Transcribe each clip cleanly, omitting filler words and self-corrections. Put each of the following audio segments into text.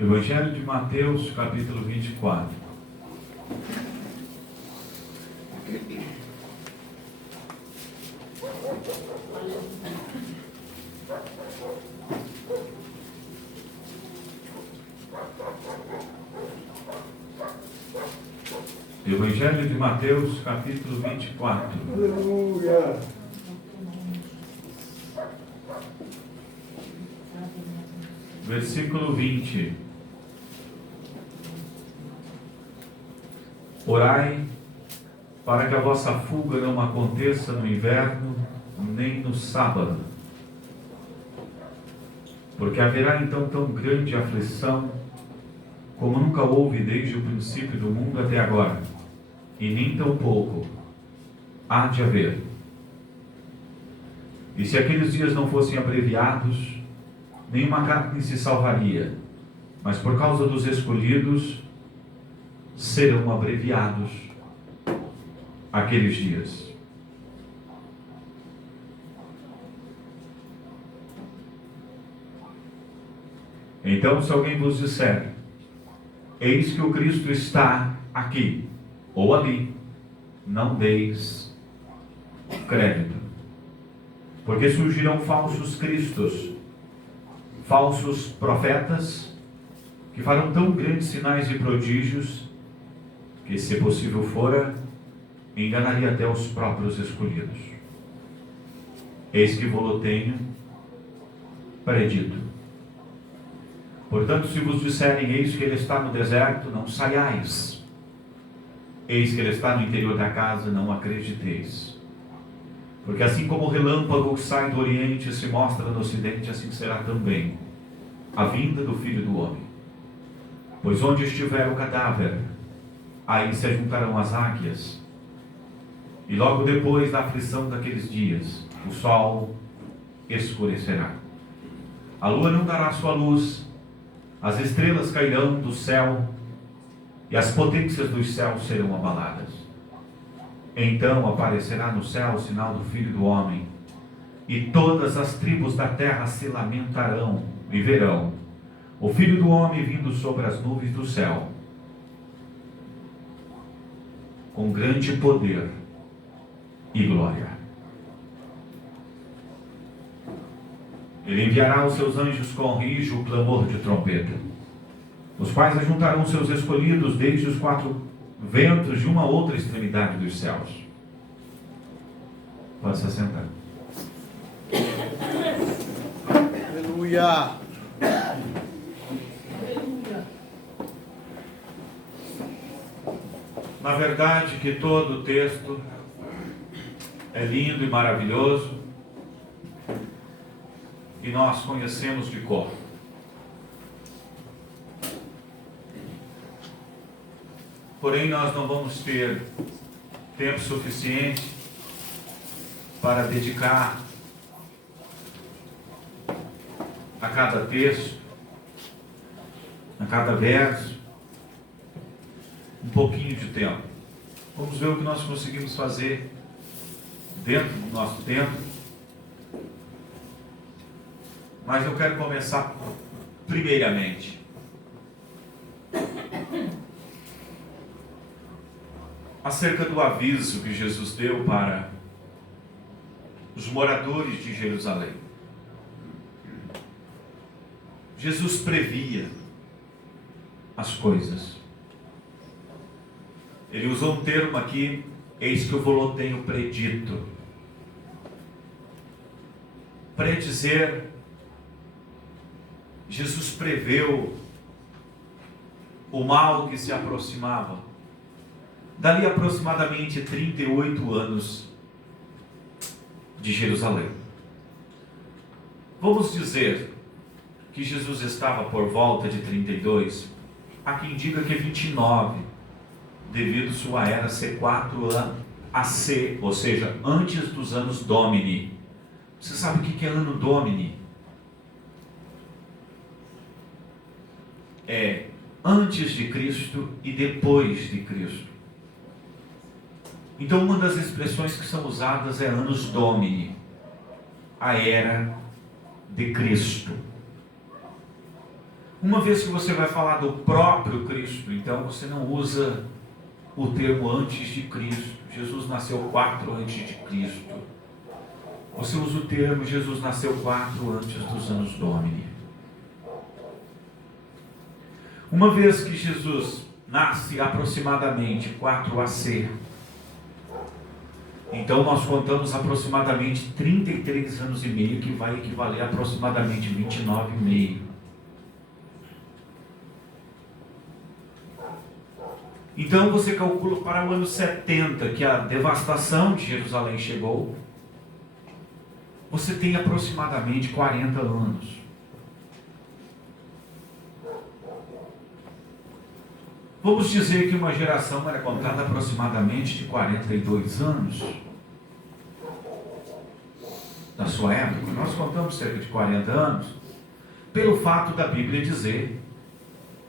Evangelho de Mateus, capítulo 24. Evangelho de Mateus, capítulo 24. Aleluia! Versículo 20. Orai para que a vossa fuga não aconteça no inverno, nem no sábado. Porque haverá então tão grande aflição, como nunca houve desde o princípio do mundo até agora, e nem tão pouco há de haver. E se aqueles dias não fossem abreviados, nenhuma carne se salvaria, mas por causa dos escolhidos, serão abreviados aqueles dias. Então, se alguém vos disser, eis que o Cristo está aqui, ou ali, não deis crédito. Porque surgirão falsos cristos, falsos profetas, que farão tão grandes sinais e prodígios, que, se possível fora, enganaria até os próprios escolhidos. Eis que vos tenho predito. Portanto, se vos disserem, eis que ele está no deserto, não saiais. Eis que ele está no interior da casa, não acrediteis. Porque assim como o relâmpago que sai do oriente e se mostra no ocidente, assim será também a vinda do Filho do Homem. Pois onde estiver o cadáver, aí se juntarão as águias. E logo depois da aflição daqueles dias, o sol escurecerá. A lua não dará sua luz, as estrelas cairão do céu, e as potências dos céus serão abaladas. Então aparecerá no céu o sinal do Filho do Homem, e todas as tribos da terra se lamentarão e verão o Filho do Homem vindo sobre as nuvens do céu, com grande poder e glória. Ele enviará os seus anjos com rijo, clamor de trombeta, os quais ajuntarão seus escolhidos desde os quatro ventos de uma outra extremidade dos céus. Pode se assentar. Aleluia! Na verdade que todo o texto é lindo e maravilhoso, e nós conhecemos de cor. Porém, nós não vamos ter tempo suficiente para dedicar a cada texto, a cada verso, um pouquinho de tempo. Vamos ver o que nós conseguimos fazer dentro do nosso tempo. Mas eu quero começar primeiramente acerca do aviso que Jesus deu para os moradores de Jerusalém. Jesus previa as coisas. Ele usou um termo aqui, eis que eu vos tenho predito. Predizer, Jesus preveu o mal que se aproximava. Dali aproximadamente 38 anos de Jerusalém. Vamos dizer que Jesus estava por volta de 32. Há quem diga que é 29, devido sua era ser 4 anos AC, ou seja, antes dos anos Domini. Você sabe o que é ano Domini? É antes de Cristo e depois de Cristo. Então, uma das expressões que são usadas é Annus Domini, a era de Cristo. Uma vez que você vai falar do próprio Cristo, então você não usa o termo antes de Cristo. Jesus nasceu 4 antes de Cristo. Você usa o termo Jesus nasceu 4 antes dos anos Domini. Uma vez que Jesus nasce aproximadamente 4 AC, então nós contamos aproximadamente 33 anos e meio, que vai equivaler a aproximadamente 29,5. Então você calcula para o ano 70, que a devastação de Jerusalém chegou, você tem aproximadamente 40 anos. Vamos dizer que uma geração era contada aproximadamente de 42 anos. Na sua época, nós contamos cerca de 40 anos, pelo fato da Bíblia dizer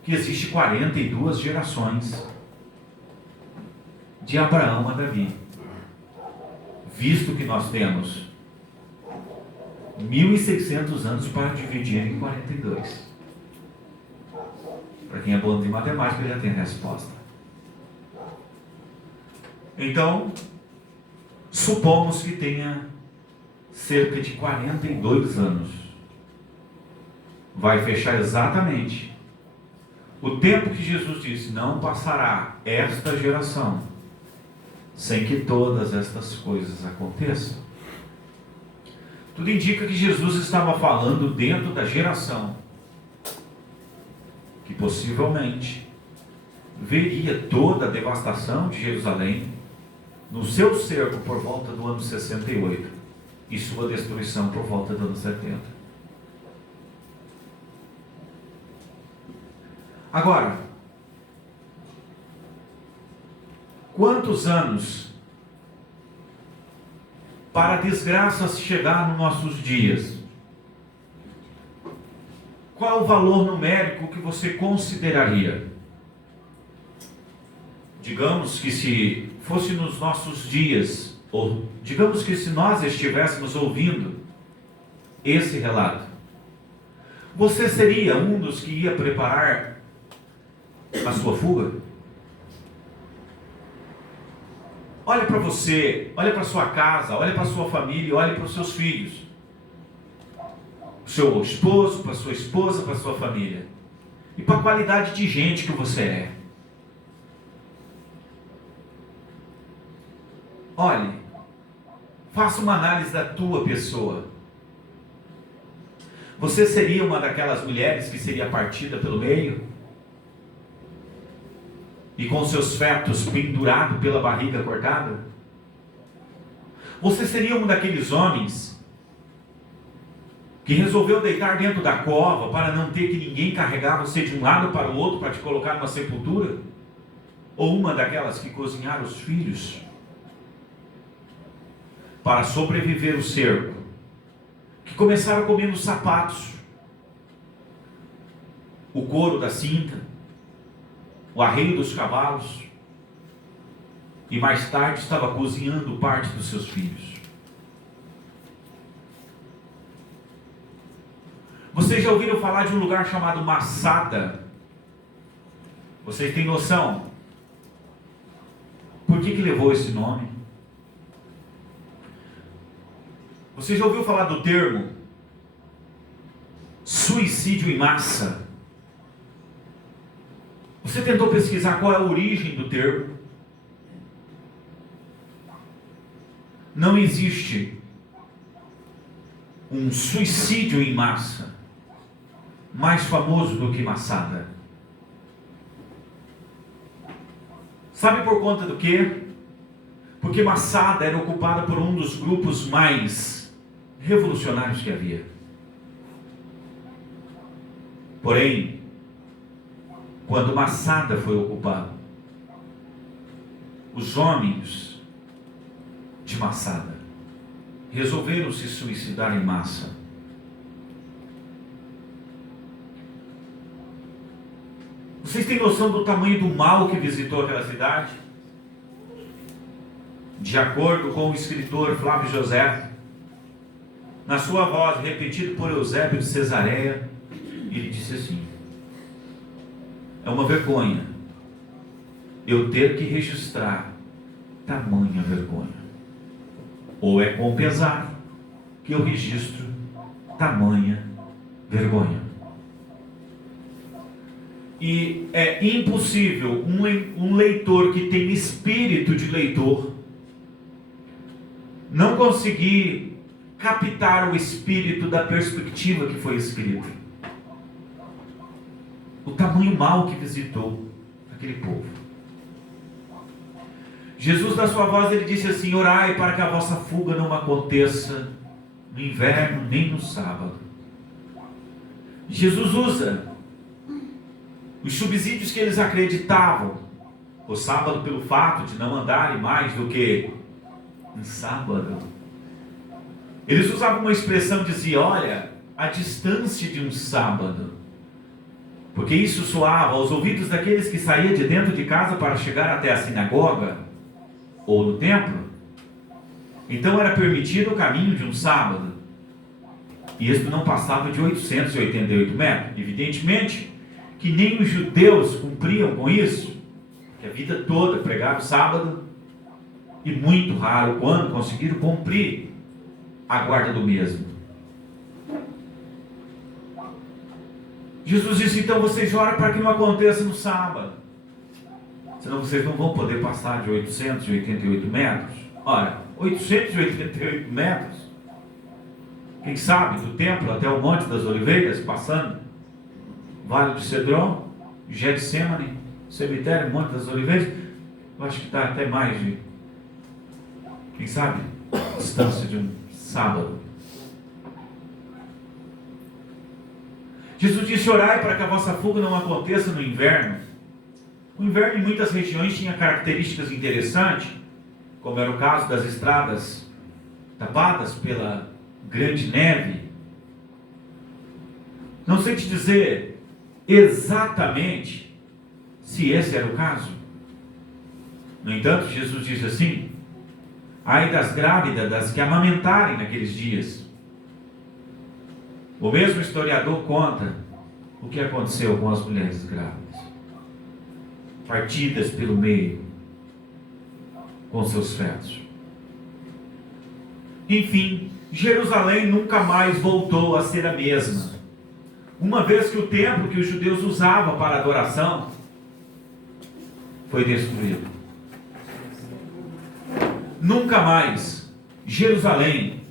que existe 42 gerações de Abraão a Davi. Visto que nós temos 1.600 anos para dividir em 42. Para quem é bom de matemática, já tem a resposta. Então, supomos que tenha cerca de 42 anos. Vai fechar exatamente o tempo que Jesus disse: não passará esta geração sem que todas estas coisas aconteçam. Tudo indica que Jesus estava falando dentro da geração que possivelmente veria toda a devastação de Jerusalém no seu cerco por volta do ano 68 e sua destruição por volta do ano 70. Agora, quantos anos para a desgraça chegar nos nossos dias? Qual é o valor numérico que você consideraria? Digamos que se fosse nos nossos dias, ou digamos que se nós estivéssemos ouvindo esse relato, você seria um dos que ia preparar a sua fuga? Olhe para você, olhe para sua casa, olhe para sua família, olhe para os seus filhos, seu esposo, para sua esposa, para sua família, e para a qualidade de gente que você é. Olhe, faça uma análise da tua pessoa. Você seria uma daquelas mulheres que seria partida pelo meio e com seus fetos pendurados pela barriga cortada? Você seria um daqueles homens que resolveu deitar dentro da cova para não ter que ninguém carregar você de um lado para o outro para te colocar numa sepultura? Ou uma daquelas que cozinharam os filhos para sobreviver o cerco, que começaram comendo os sapatos, o couro da cinta, o arreio dos cavalos, e mais tarde estava cozinhando parte dos seus filhos? Vocês já ouviram falar de um lugar chamado Massada? Vocês têm noção por que levou esse nome? Você já ouviu falar do termo suicídio em massa? Você tentou pesquisar qual é a origem do termo? Não existe um suicídio em massa mais famoso do que Massada. Sabe por conta do quê? Porque Massada era ocupada por um dos grupos mais revolucionários que havia. Porém, quando Massada foi ocupado, os homens de Massada resolveram se suicidar em massa. Vocês têm noção do tamanho do mal que visitou aquela cidade? De acordo com o escritor Flávio José, na sua voz, repetido por Eusébio de Cesareia, ele disse assim: É uma vergonha eu ter que registrar tamanha vergonha. Ou é com pesar que eu registro tamanha vergonha. E é impossível um leitor que tem espírito de leitor não conseguir captar o espírito da perspectiva que foi escrita. O tamanho mal que visitou aquele povo. Jesus, na sua voz, ele disse assim: orai para que a vossa fuga não aconteça no inverno nem no sábado. Jesus usa os subsídios que eles acreditavam, o sábado pelo fato de não andarem mais do que um sábado. Eles usavam uma expressão, dizia: olha, a distância de um sábado, porque isso soava aos ouvidos daqueles que saíam de dentro de casa para chegar até a sinagoga ou no templo. Então era permitido o caminho de um sábado, e isso não passava de 888 metros. Evidentemente que nem os judeus cumpriam com isso, que a vida toda pregaram sábado, e muito raro quando conseguiram cumprir a guarda do mesmo. Jesus disse: então vocês oram para que não aconteça no sábado, senão vocês não vão poder passar de 888 metros. Ora, 888 metros, quem sabe, do templo até o Monte das Oliveiras, passando Vale do Cedron, Getsemane, cemitério, Monte das Oliveiras, eu acho que está até mais de, quem sabe, distância de um sábado. Jesus disse: orai para que a vossa fuga não aconteça no inverno. O inverno em muitas regiões tinha características interessantes, como era o caso das estradas tapadas pela grande neve. Não sei te dizer exatamente se esse era o caso. No entanto, Jesus disse assim: ai das grávidas, das que amamentarem naqueles dias. O mesmo historiador conta o que aconteceu com as mulheres grávidas, partidas pelo meio com seus fetos. Enfim, Jerusalém nunca mais voltou a ser a mesma, uma vez que o templo que os judeus usavam para adoração foi destruído. Nunca mais Jerusalém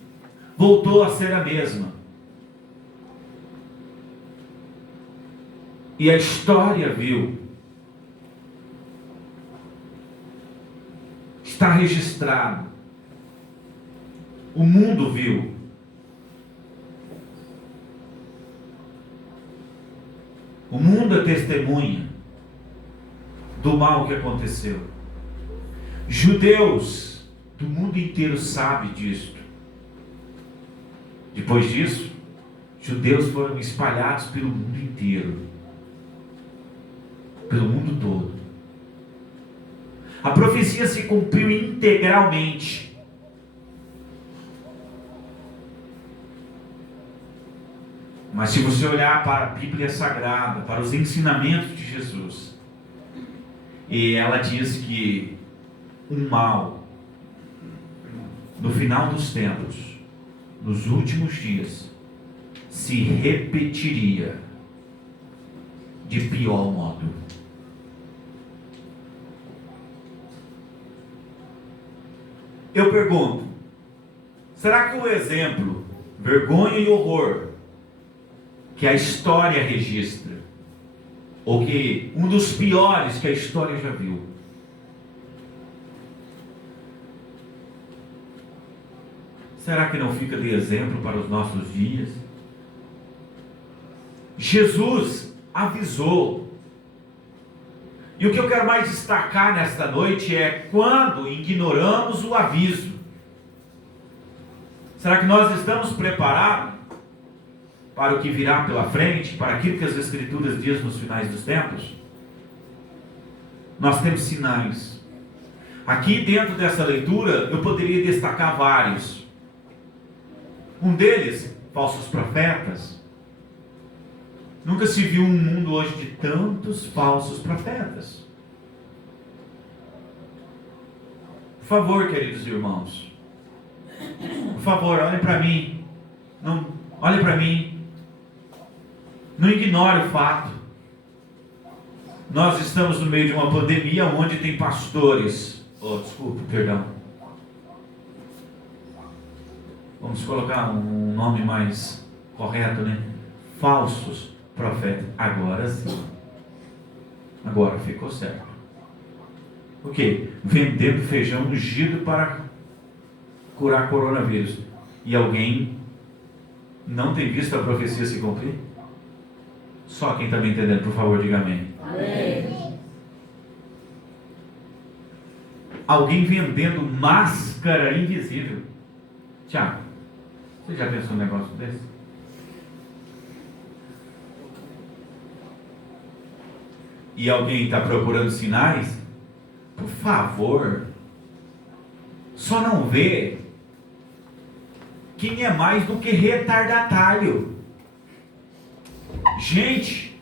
voltou a ser a mesma. E a história viu, está registrado, o mundo viu, o mundo é testemunha do mal que aconteceu. Judeus do mundo inteiro sabem disto. Depois disso, judeus foram espalhados pelo mundo inteiro, pelo mundo todo. A profecia se cumpriu integralmente. Mas se você olhar para a Bíblia Sagrada, para os ensinamentos de Jesus, e ela diz que um mal, no final dos tempos, nos últimos dias, se repetiria de pior modo. Eu pergunto, será que o exemplo, vergonha e horror que a história registra, ou que um dos piores que a história já viu, será que não fica de exemplo para os nossos dias? Jesus avisou. E o que eu quero mais destacar nesta noite é quando ignoramos o aviso. Será que nós estamos preparados para o que virá pela frente, para aquilo que as Escrituras dizem nos finais dos tempos? Nós temos sinais. Aqui dentro dessa leitura eu poderia destacar vários. Um deles, falsos profetas. Nunca se viu um mundo hoje de tantos falsos profetas. Por favor, queridos irmãos, por favor, olhem para mim. Não, olhem para mim. Não ignore o fato. Nós estamos no meio de uma pandemia onde tem pastores. Perdão. Vamos colocar um nome mais correto, né? Falsos profetas. Agora sim. Agora ficou certo. O quê? Vendendo feijão ungido para curar coronavírus. E alguém não tem visto a profecia se cumprir? Só quem está me entendendo, por favor, diga amém. Amém. Alguém vendendo máscara invisível. Tiago, você já pensou num negócio desse? E alguém está procurando sinais? Por favor, só não vê quem é mais do que retardatário. Gente,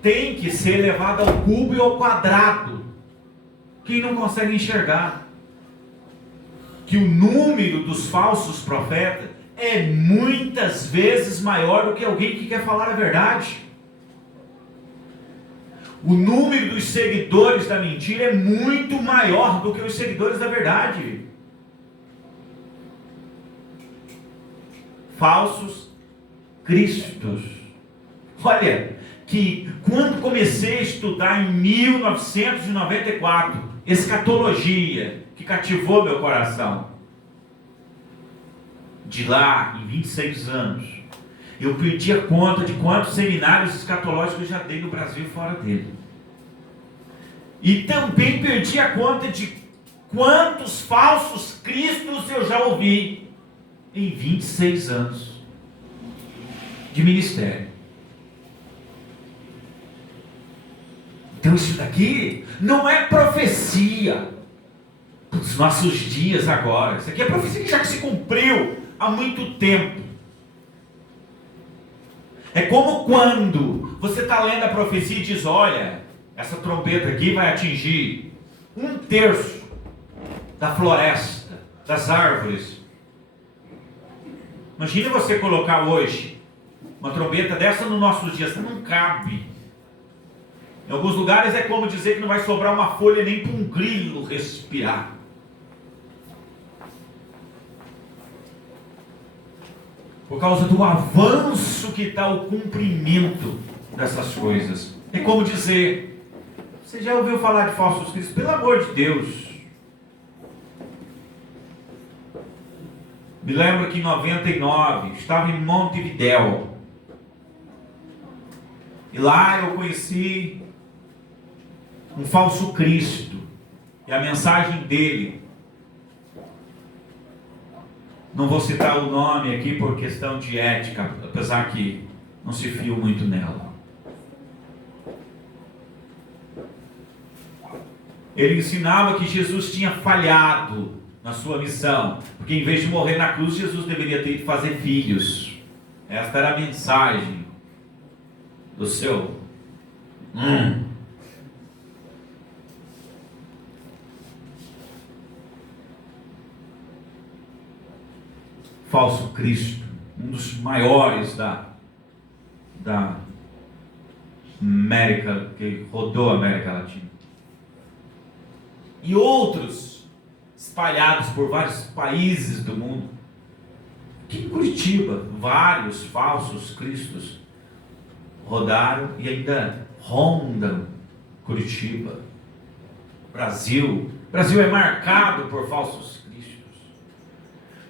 tem que ser levado ao cubo e ao quadrado. Quem não consegue enxergar que o número dos falsos profetas é muitas vezes maior do que alguém que quer falar a verdade. O número dos seguidores da mentira é muito maior do que os seguidores da verdade. Falsos cristos. Olha, que quando comecei a estudar em 1994, escatologia, que cativou meu coração, de lá, em 26 anos, eu perdi a conta de quantos seminários escatológicos eu já dei no Brasil e fora dele. E também perdi a conta de quantos falsos cristos eu já ouvi em 26 anos de ministério. Então isso daqui não é profecia dos nossos dias agora. Isso aqui é profecia que já se cumpriu há muito tempo. É como quando você está lendo a profecia e diz: olha, essa trombeta aqui vai atingir 1/3 da floresta, das árvores. Imagine você colocar hoje uma trombeta dessa nos nossos dias, não cabe. Em alguns lugares é como dizer que não vai sobrar uma folha nem para um grilo respirar. Por causa do avanço que está o cumprimento dessas coisas. É como dizer: você já ouviu falar de falsos cristos? Pelo amor de Deus. Me lembro que em 99, estava em Montevidéu. E lá eu conheci um falso Cristo. E a mensagem dele, não vou citar o nome aqui por questão de ética, apesar que não se fio muito nela. Ele ensinava que Jesus tinha falhado na sua missão, porque em vez de morrer na cruz, Jesus deveria ter ido fazer filhos. Esta era a mensagem do seu falso Cristo, um dos maiores da América, que rodou a América Latina. E outros espalhados por vários países do mundo. Aqui em Curitiba, vários falsos cristos rodaram e ainda rondam Curitiba. Brasil é marcado por falsos cristos.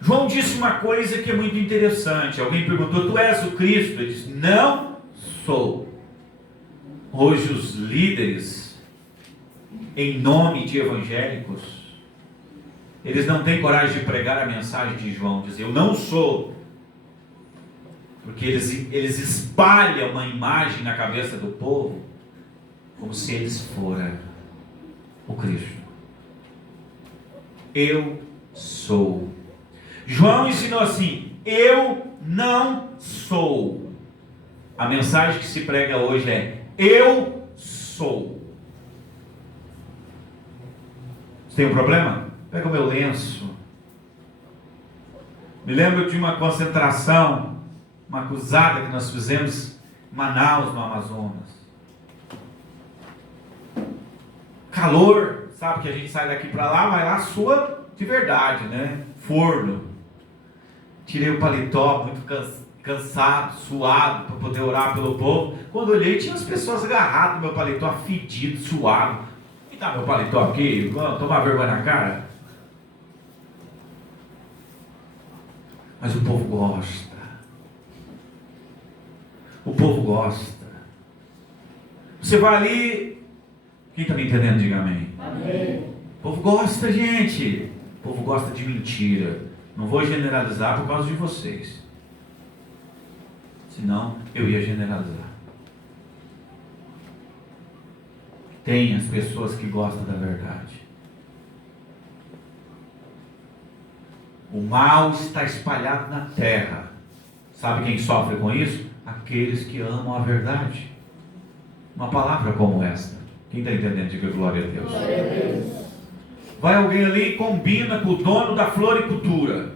João disse uma coisa que é muito interessante. Alguém perguntou: tu és o Cristo? Ele disse: não sou. Hoje os líderes, em nome de evangélicos, eles não têm coragem de pregar a mensagem de João, dizer: eu não sou. Porque eles espalham uma imagem na cabeça do povo, como se eles fossem o Cristo. Eu sou. João ensinou assim: eu não sou. A mensagem que se prega hoje é: eu sou. Você tem um problema? Pega o meu lenço. Me lembro de uma concentração, uma cruzada que nós fizemos em Manaus, no Amazonas. Calor, sabe que a gente sai daqui para lá, vai lá, sua de verdade, né? Forno. Tirei o paletó, muito cansado, suado, para poder orar pelo povo. Quando olhei, tinha as pessoas agarradas no meu paletó, fedido, suado. Me dá meu paletó aqui, vamos tomar vergonha na cara. Mas o povo gosta. O povo gosta. Você vai ali. Quem está me entendendo, diga amém. Amém. O povo gosta, gente. O povo gosta de mentira. Não vou generalizar por causa de vocês. Senão eu ia generalizar. Tem as pessoas que gostam da verdade. O mal está espalhado na terra. Sabe quem sofre com isso? Aqueles que amam a verdade. Uma palavra como esta. Quem está entendendo? Diga glória a Deus. Glória a Deus. Vai alguém ali e combina com o dono da floricultura.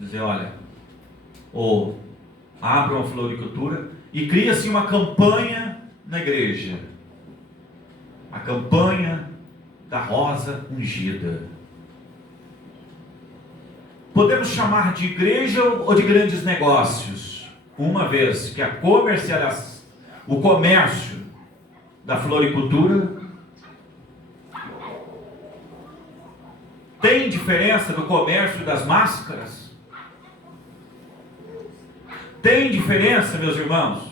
Dizer, olha, ou abra uma floricultura e cria-se uma campanha na igreja. A campanha da rosa ungida. Podemos chamar de igreja ou de grandes negócios, uma vez que a comercialização, o comércio da floricultura tem diferença do comércio das máscaras? Tem diferença, meus irmãos?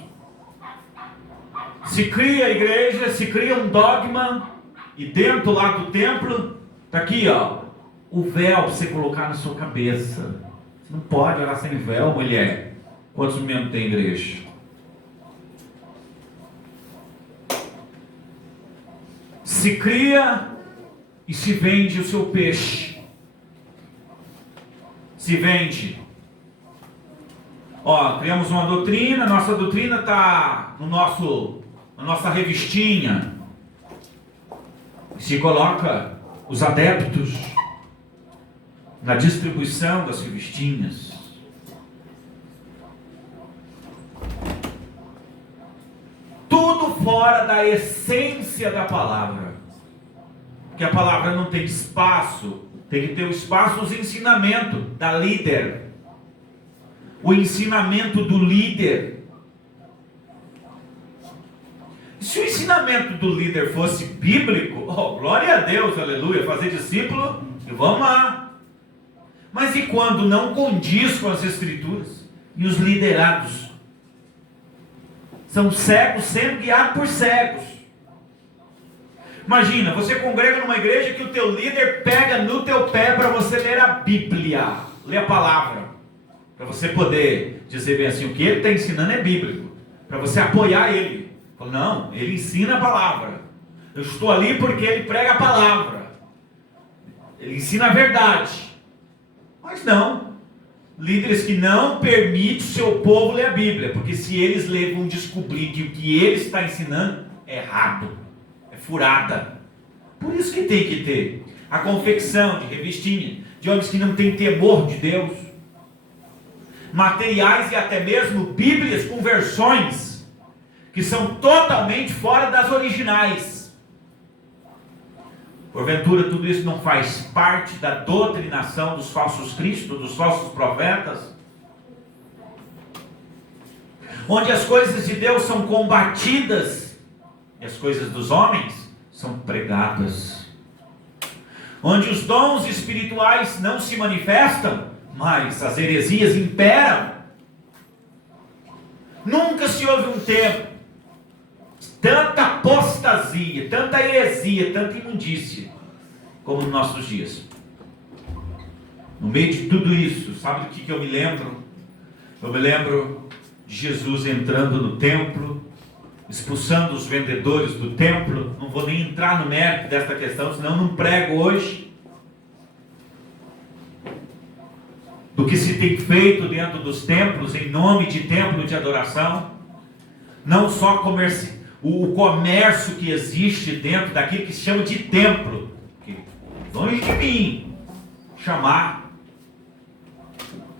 Se cria a igreja, se cria um dogma, e dentro lá do templo, está aqui, ó, o véu para você colocar na sua cabeça. Você não pode orar sem véu, mulher. Quantos membros tem igreja? Se cria e se vende o seu peixe. Se vende. Ó, criamos uma doutrina, nossa doutrina está na nossa revistinha. Se coloca os adeptos na distribuição das revistinhas. Tudo fora da essência da palavra. Porque a palavra não tem espaço, tem que ter o espaço dos ensinamentos da líder. O ensinamento do líder. Se o ensinamento do líder fosse bíblico, oh, glória a Deus, aleluia, fazer discípulo, e vamos lá. Mas e quando não condiz com as escrituras? E os liderados são cegos sendo guiados por cegos. Imagina, você congrega numa igreja que o teu líder pega no teu pé para você ler a Bíblia, ler a palavra, para você poder dizer bem assim, o que ele está ensinando é bíblico, para você apoiar ele. Fala, não, ele ensina a palavra, eu estou ali porque ele prega a palavra, ele ensina a verdade. Mas não, líderes que não permitem o seu povo ler a Bíblia, porque se eles lerem, vão descobrir que o que ele está ensinando é errado, é furada. Por isso que tem que ter a confecção de revistinha, de homens que não têm temor de Deus, materiais e até mesmo Bíblias com versões que são totalmente fora das originais. Porventura tudo isso não faz parte da doutrinação dos falsos cristos, dos falsos profetas? Onde as coisas de Deus são combatidas e as coisas dos homens são pregadas. Onde os dons espirituais não se manifestam, mas as heresias imperam. Nunca se houve um tempo tanta apostasia, tanta heresia, tanta imundícia como nos nossos dias. No meio de tudo isso, sabe do que eu me lembro? Eu me lembro de Jesus entrando no templo, expulsando os vendedores do templo. Não vou nem entrar no mérito desta questão, senão não prego hoje. Do que se tem feito dentro dos templos, em nome de templo de adoração. não só o comércio que existe dentro daquilo que se chama de templo. Longe de mim chamar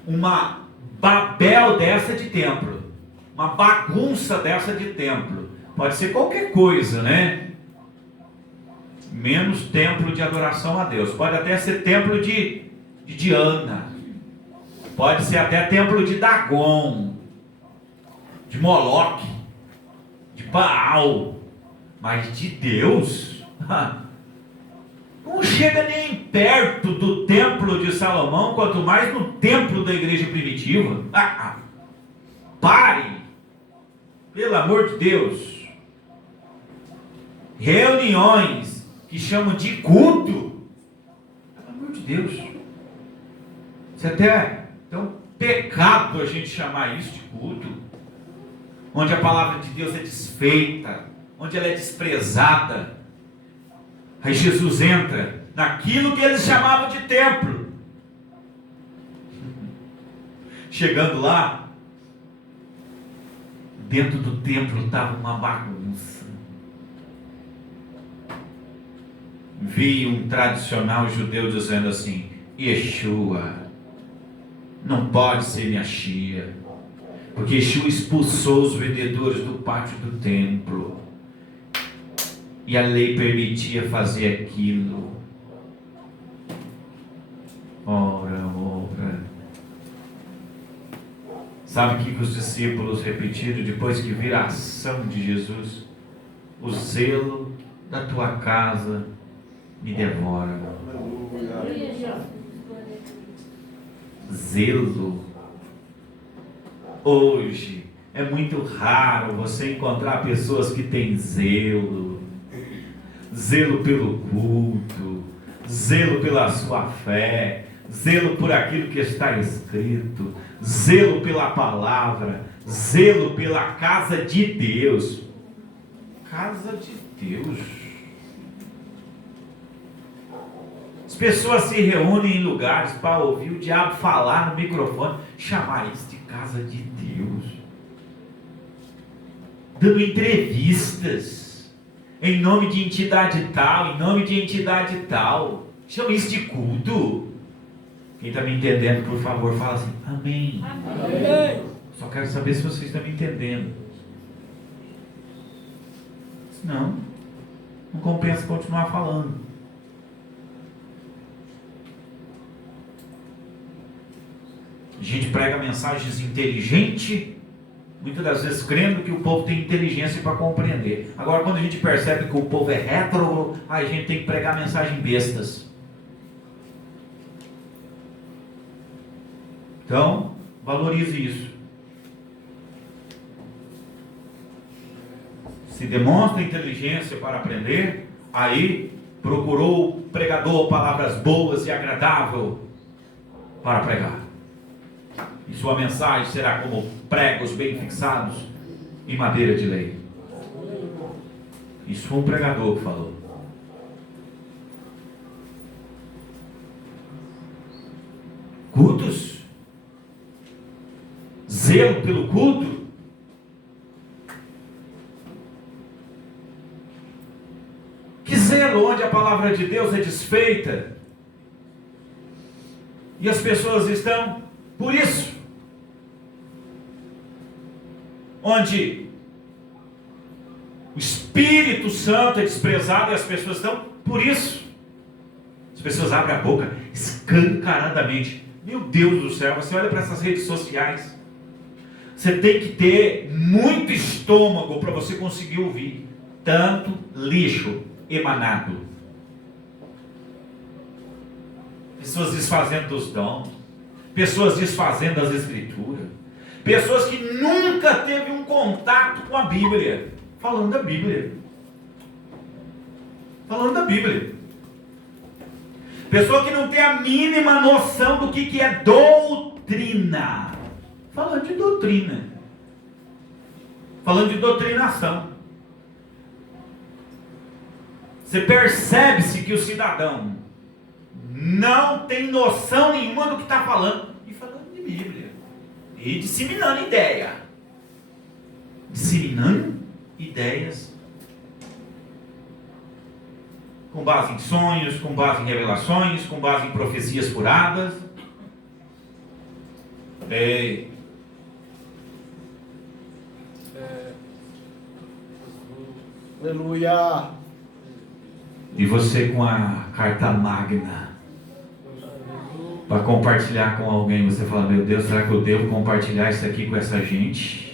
uma Babel dessa de templo, uma bagunça dessa de templo. Pode ser qualquer coisa, né? Menos templo de adoração a Deus. Pode até ser templo de Diana. Pode ser até templo de Dagon, de Moloque, de Baal. Mas de Deus? Não chega nem perto do templo de Salomão, quanto mais no templo da igreja primitiva. Pare! Pelo amor de Deus. Reuniões que chamam de culto. Pelo amor de Deus. Isso é um pecado a gente chamar isso de culto. Onde a palavra de Deus é desfeita, onde ela é desprezada. Aí Jesus entra naquilo que eles chamavam de templo. Chegando lá, dentro do templo estava uma bagunça. Vi um tradicional judeu dizendo assim: Yeshua não pode ser Messias, porque Yeshua expulsou os vendedores do pátio do templo. E a lei permitia fazer aquilo. Ora. Sabe o que os discípulos repetiram depois que viram a ação de Jesus? O zelo da tua casa me devora. Zelo. Hoje é muito raro você encontrar pessoas que têm zelo. Zelo pelo culto, zelo pela sua fé, zelo por aquilo que está escrito, zelo pela palavra, zelo pela casa de Deus. Casa de Deus. As pessoas se reúnem em lugares para ouvir o diabo falar no microfone, chamar isso de casa de Deus, dando entrevistas em nome de entidade tal, em nome de entidade tal. Chama isso de culto. Quem está me entendendo, por favor, fala assim: amém. Amém. Só quero saber se vocês estão me entendendo. Senão, não compensa continuar falando. A gente prega mensagens inteligentes, muitas das vezes crendo que o povo tem inteligência para compreender. Agora, quando a gente percebe que o povo é rétrogrado, a gente tem que pregar mensagem bestas. Então, valorize isso. Se demonstra inteligência para aprender, aí procurou o pregador palavras boas e agradáveis para pregar. E sua mensagem será como pregos bem fixados em madeira de lei. Isso foi um pregador que falou. Cultos? Zelo pelo culto? Que zelo onde a palavra de Deus é desfeita e as pessoas estão por isso, onde o Espírito Santo é desprezado e as pessoas estão por isso. As pessoas abrem a boca escancaradamente. Meu Deus do céu, você olha para essas redes sociais, você tem que ter muito estômago para você conseguir ouvir tanto lixo emanado. Pessoas desfazendo dos dons, pessoas desfazendo das escrituras, pessoas que nunca teve um contato com a Bíblia, falando da Bíblia. Falando da Bíblia. Pessoa que não tem a mínima noção do que é doutrina. Falando de doutrina. Falando de doutrinação. Você percebe-se que o cidadão não tem noção nenhuma do que está falando. E falando de Bíblia. E disseminando ideia. disseminando ideias com base em sonhos, com base em revelações, com base em profecias furadas. Aleluia. E você com a carta magna para compartilhar com alguém, você fala, meu Deus, será que eu devo compartilhar isso aqui com essa gente?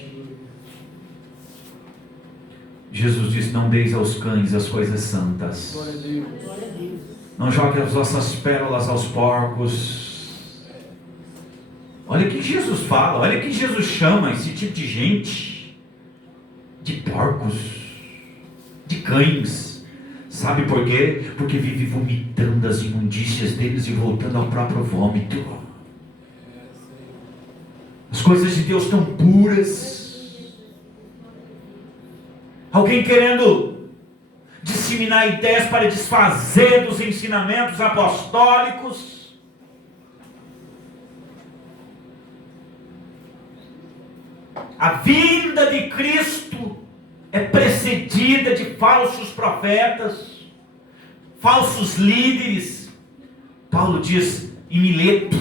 Jesus disse, não deis aos cães as coisas santas. Glória a Deus. Não jogue as vossas pérolas aos porcos. Olha o que Jesus fala, olha o que Jesus chama esse tipo de gente de porcos, de cães. Sabe por quê? Porque vive vomitando as imundícias deles e voltando ao próprio vômito. As coisas de Deus estão puras. Alguém querendo disseminar ideias para desfazer dos ensinamentos apostólicos. A vinda de Cristo é precedida de falsos profetas, falsos líderes. Paulo diz em Mileto,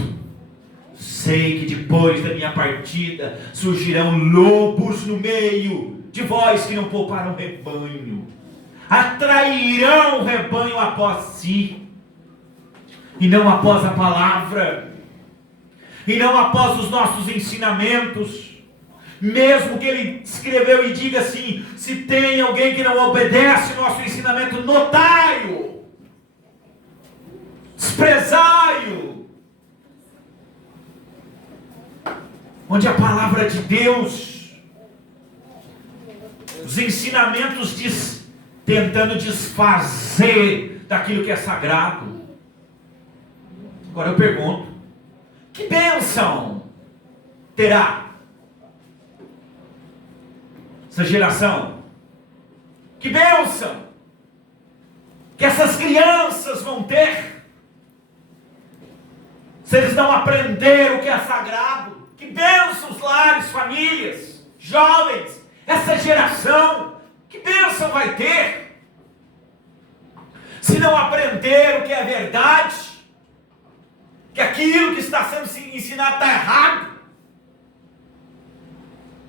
sei que depois da minha partida surgirão lobos no meio de vós que não pouparam o rebanho, atrairão o rebanho após si, e não após a palavra, e não após os nossos ensinamentos. Mesmo que ele escreveu e diga assim, se tem alguém que não obedece o nosso ensinamento, notai-o, desprezai-o. Onde a palavra de Deus, os ensinamentos tentando desfazer daquilo que é sagrado. Agora eu pergunto, que bênção terá essa geração? Que bênção que essas crianças vão ter se eles não aprenderam o que é sagrado? Que bênção os lares, famílias, jovens, essa geração, que bênção vai ter se não aprender o que é verdade, que aquilo que está sendo ensinado está errado?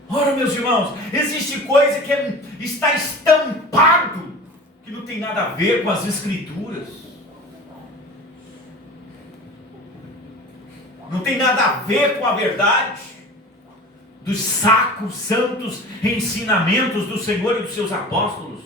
Ora, meus irmãos, existe coisa que está estampado, que não tem nada a ver com as Escrituras. Não tem nada a ver com a verdade dos sacros, santos ensinamentos do Senhor e dos seus apóstolos.